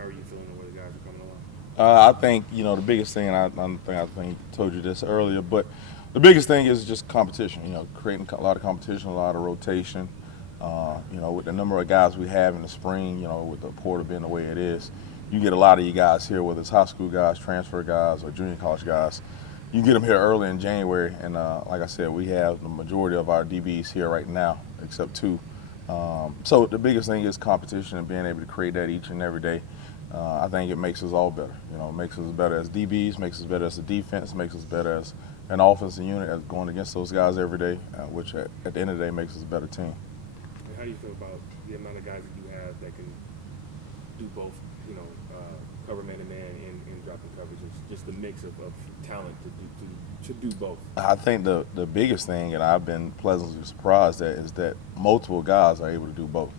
how are you feeling the way the guys are coming along? I think the biggest thing, and I think told you this earlier, but the biggest thing is just competition. Creating a lot of competition, a lot of rotation. With the number of guys we have in the spring, with the portal being the way it is, you get a lot of you guys here, whether it's high school guys, transfer guys, or junior college guys. You get them here early in January, and like I said, we have the majority of our DBs here right now, except two. So the biggest thing is competition and being able to create that each and every day. I think it makes us all better. It makes us better as DBs, makes us better as a defense, makes us better as an offensive unit as going against those guys every day, which at the end of the day makes us a better team. And how do you feel about the amount of guys that you have that can do both, cover man and man and dropping coverages? Just the mix of talent to do both. I think the biggest thing, and I've been pleasantly surprised at, is that multiple guys are able to do both.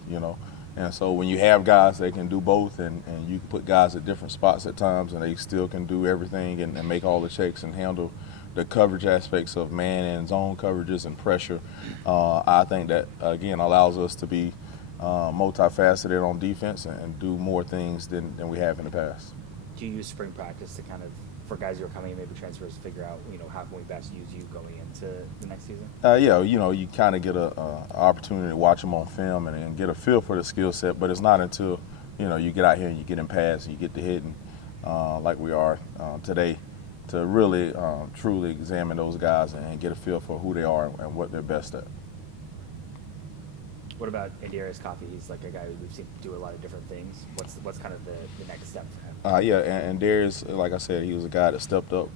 And so when you have guys that can do both, and you can put guys at different spots at times, and they still can do everything and make all the checks and handle the coverage aspects of man and zone coverages and pressure, I think that, again, allows us to be multifaceted on defense and do more things than we have in the past. Do you use spring practice to kind of, for guys who are coming, maybe transfers, figure out, how can we best use you going into the next season? Yeah, you kind of get a opportunity to watch them on film and get a feel for the skill set, but it's not until you get out here and you get in pads and you get to hitting like we are today to really truly examine those guys and get a feel for who they are and what they're best at. What about Darius Coffey? He's like a guy who we've seen do a lot of different things. What's kind of the next step for him? Yeah, and Darius, like I said, he was a guy that stepped up,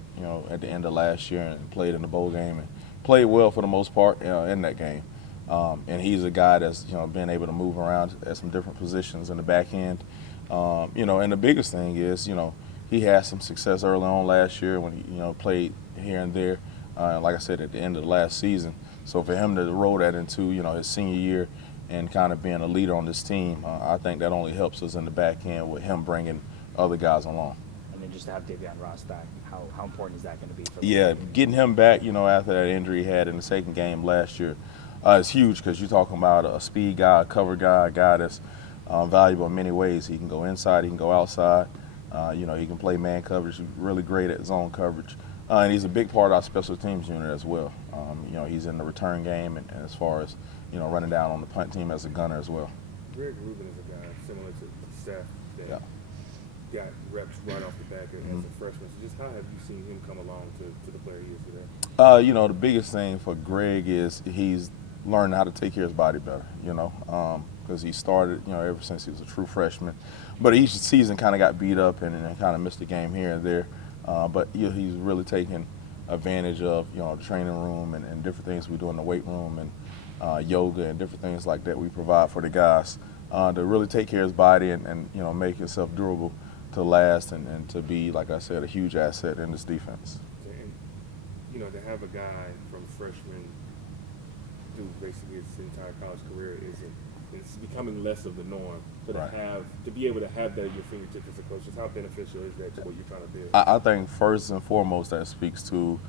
at the end of last year and played in the bowl game and played well for the most part in that game. And he's a guy that's been able to move around at some different positions in the back end. And the biggest thing is he had some success early on last year when he played here and there. Like I said, at the end of the last season. So for him to roll that into his senior year and kind of being a leader on this team, I think that only helps us in the back end with him bringing other guys along. And then just to have Davion Ross back, how important is that going to be for Yeah, getting him back, after that injury he had in the second game last year, is huge because you're talking about a speed guy, a cover guy, a guy that's valuable in many ways. He can go inside, he can go outside. He can play man coverage, really great at zone coverage. And he's a big part of our special teams unit as well. He's in the return game and as far as, running down on the punt team as a gunner as well. Greg Rubin is a guy similar to Seth that got reps right off the back as a freshman. So just how have you seen him come along to the player he is today? The biggest thing for Greg is he's learning how to take care of his body better, because he started, ever since he was a true freshman. But each season kind of got beat up and kind of missed a game here and there. But he's really taken advantage of, the training room and different things we do in the weight room and yoga and different things like that we provide for the guys to really take care of his body and make himself durable to last and to be, like I said, a huge asset in this defense. And, to have a guy from freshman do basically his entire college career it's becoming less of the norm. So to be able to have that at your fingertips as a coach, just how beneficial is that to what you're trying to build? I think first and foremost that speaks to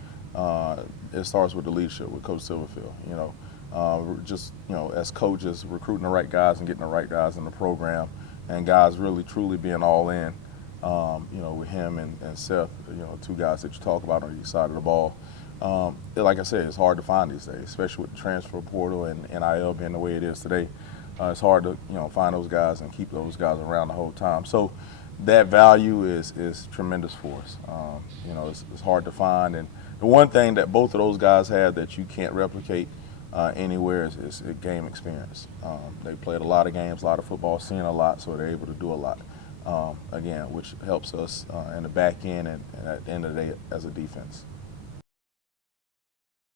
it starts with the leadership with Coach Silverfield. As coaches, recruiting the right guys and getting the right guys in the program, and guys really truly being all in. With him and Seth, two guys that you talk about on each side of the ball. Like I said, it's hard to find these days, especially with the transfer portal and NIL being the way it is today. It's hard to find those guys and keep those guys around the whole time. So that value is tremendous for us. It's hard to find, and the one thing that both of those guys have that you can't replicate anywhere is game experience. They played a lot of games, a lot of football, seen a lot, so they're able to do a lot. Again, which helps us in the back end and at the end of the day as a defense.